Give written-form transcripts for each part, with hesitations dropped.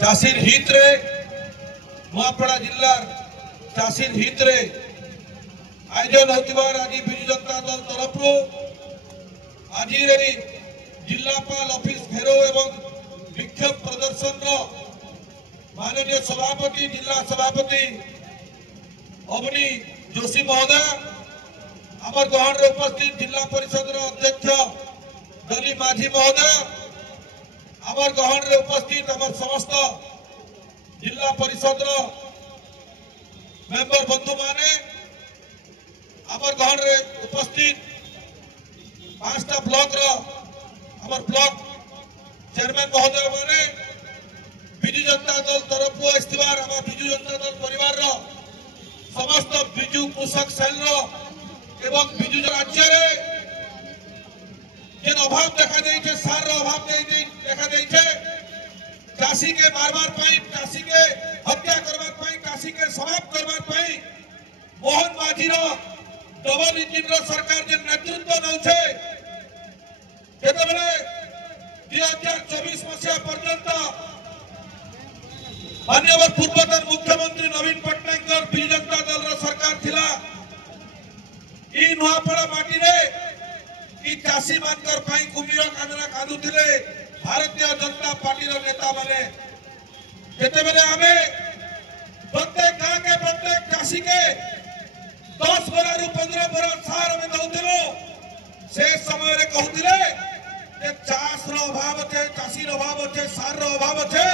चाषीर हित रे नुआपड़ा जिल्ला चाषीर हित रे आयोजन होतिबार आज बिजु जनता दल तरफ आज जिलापाल ऑफिस घेराव एवं विक्षोभ प्रदर्शन माननीय सभापति जिला सभापति अवनी जोशी महोदय आमर गहन रे उपस्थित जिला परिषद अध्यक्ष दली माझी महोदय आमर गहन रे उपस्थित आमर समस्त जिला परिषद मेंबर बंधु माने आमर गहन रे उपस्थित 5टा ब्लॉक आमर ब्लॉक चेयरमैन महोदय माने बिजु जनता दल तरफ आसबार आम बिजु जनता दल परिवार समस्त बिजु कृषक सेल एवं बिजु राज्य जेन अभाव देखा देइछे सार अभाव देखा देइछे चाषी के मारबार पई चाषी के हत्या करबार पई चाषी के समाप्त करबार पई मोहन माझी डबल इंजिन सरकार जे नेतृत्व नौछे जेतेबेले 2024 मसिया पर्यंत माननीय पूर्वतन मुख्यमंत्री नवीन पट्टनायक बिजु जनता दल सरकार थिला ई नुआपड़ा माटी रे कि चाषी मानकर पाई कुमीर कांदना कांदुथिले भारतीय जनता पार्टी रो नेता माने जेतेबेले आमे प्रत्येक गांव के प्रत्येक चाषी के 10 बोरा रु 15 बोरा सार में दउथिलो से समय रे कहउथिले जे चाष रो अभाव छे चाषी रो अभाव छे सार रो अभाव छे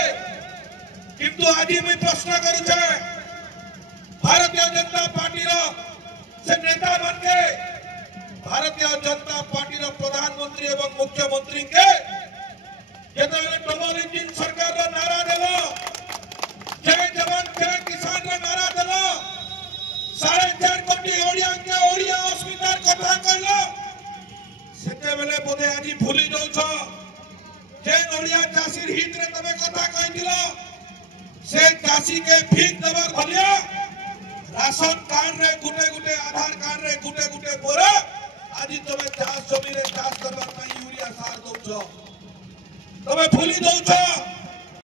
किंतु आज मैं प्रश्न करू छे भारतीय जनता पार्टी रो से नेता बन के भारतीय जनता पार्टी रो प्रधानमंत्री एवं मुख्यमंत्री के जेतेबेले डबल इंजिन सरकार रो नारा देलो जय जवान जय किसान रो नारा देलो 4.5 कोटी ओडिया के ओडिया अस्मितार कथा कहलो सेतेबेले बोधे आज भूली जाउछो जे ओडिया चाषीर हित रे तमे कथा कहिदिलो से चाषी के भीख दबार भलिया राशन कार्ड रे गुटे गुटे आधार कार्ड रे गुटे गुटे बोरा आज तमे चाष जमी रे चाष करबा पई यूरिया सार दउछो तमे भूली दउछो